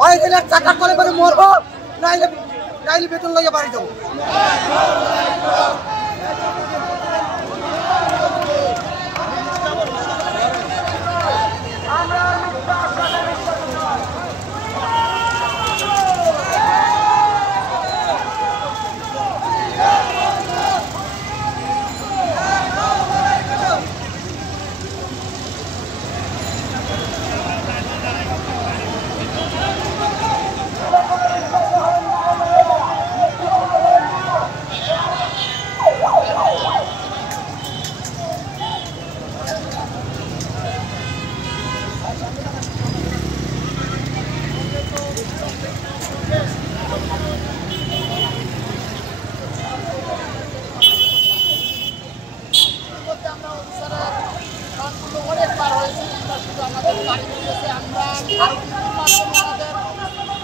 হয় গেলে চাকার তলে পরে মরবো, নাইলে নাইলে বেতন লইয়া বাড়ি যাবো।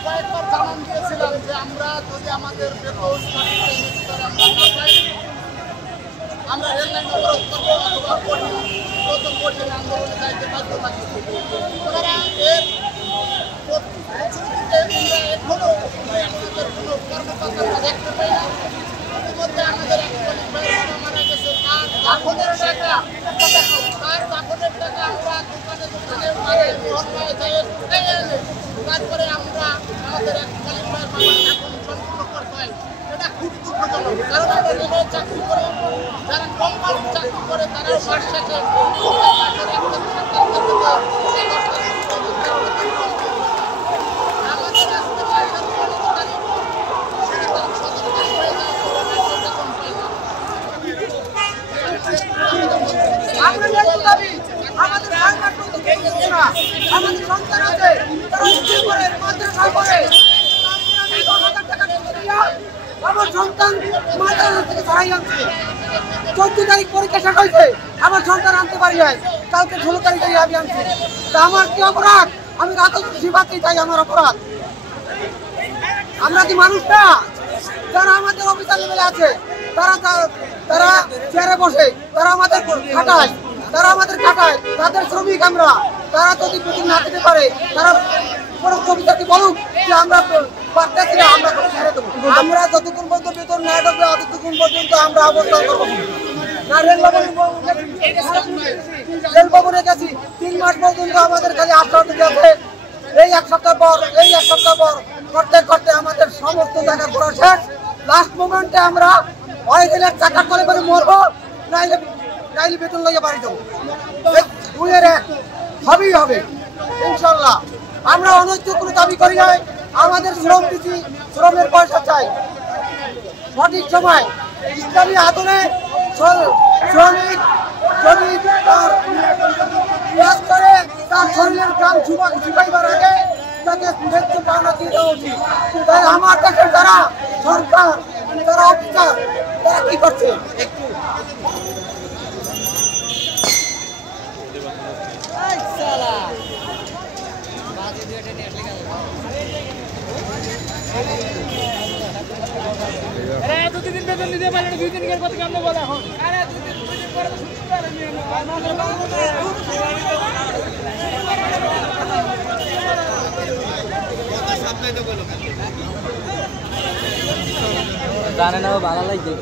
কয়েকবার জানান দিয়েছিলাম যে আমরা যদি আমাদের বেতন আমরা রেললাইন অবরোধ করবো অথবা কঠিন আন্দোলনে যাইতে বাধ্য থাকি। ওনারা এর এখনো আমাদের কোনো কর্মকর্তা দেখতে পাই না। ইতিমধ্যে আমাদের এক কলিগ ভাই মারা গেছে, তার দাফনের টাকা আমরা দোকানে মহল্লায় যাই তারপরে আমরা আমাদের এক কলিগ ভাইয়ের এখন সম্পূর্ণ করতে হয়। এটা খুবই দুঃখজনক, কারণ আমরা রেলে চাকরি করে, যারা কোম্পানি চাকরি করে তারাও মাস শেষে আমাদের আজ থেকে 15 তারিখ আমাদের সন্তান আছে, আমার সন্তান মাদ্রাসা থেকে ছাড়াই আনছে। 14 তারিখ পরীক্ষা শেষ হয়েছে, আমার সন্তান আনতে পারি নাই, কালকে 16 তারিখে আমি আনছি। তা আমার কি অপরাধ? আমি রাতে শিবাতে চাই, আমার অপরাধ? আমরা কি মানুষ না? যারা আমাদের অফিসার লেভেলে আছে তারা চেয়ারে বসে, তারা আমাদের খাটায়, তাদের শ্রমিক আমরা। তারা যদি বেতন না দিতে পারে, তারা অফিসারকে বলুক যে আমরা পারতেছি না, আমরা ছেড়ে দেবো। আমরা যতক্ষণ পর্যন্ত বেতন না দেবে ততক্ষণ পর্যন্ত আমরা অবস্থান করবো না। রেল ভবনে গেছি 3 মাস পর্যন্ত আমাদের কাছে আশ্বাস আছে। এই এক সপ্তাহ পর করতে করতে আমাদের সমস্ত জায়গা ঘোরা শেষ। লাস্ট মোমেন্টে আমরা হয় গেলে চাকার তলে পরে মরবো, নাইলে বেতন লইয়া বাড়ি যাবো। দুইয়ের এক সবই হবে ইনশাল্লাহ। আমরা অনৈতিক কোনো দাবি করি নাই, আমাদের শ্রম দিচ্ছি, শ্রমের পয়সা চাই সঠিক সময়। ইসলামী আদলে শ্রমিক যদি তার কাজ করে, তার শরীরের কাম শুকাইবার আগে তাকে ন্যায্য পাওনা দিয়ে দেওয়া উচিত। তাই আমার দেশের যারা সরকার, যারা অফিসার, তারা কি করছে? দুদিন বেতন দিতে পারে না, 2 দিনের কথা কেমন বলে এখন? আরে 2 দিন পরে তো ছুটি পারে নি। জানে না ভালো লাগছে।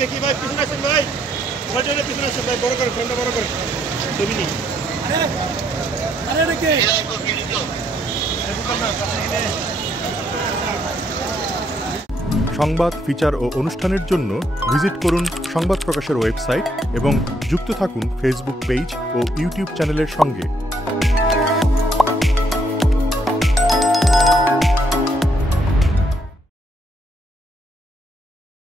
দেখি ভাই পিছনে আসেন ভাই ঘটনা পিছনে আসেন ভাই বড় করে ফ্রেন্ডটা বড় করে ছবি নি আরে রেখে সংবাদ, ফিচার ও অনুষ্ঠানের জন্য ভিজিট করুন সংবাদ প্রকাশের ওয়েবসাইট এবং যুক্ত থাকুন ফেসবুক পেজ ও ইউটিউব চ্যানেলের সঙ্গে।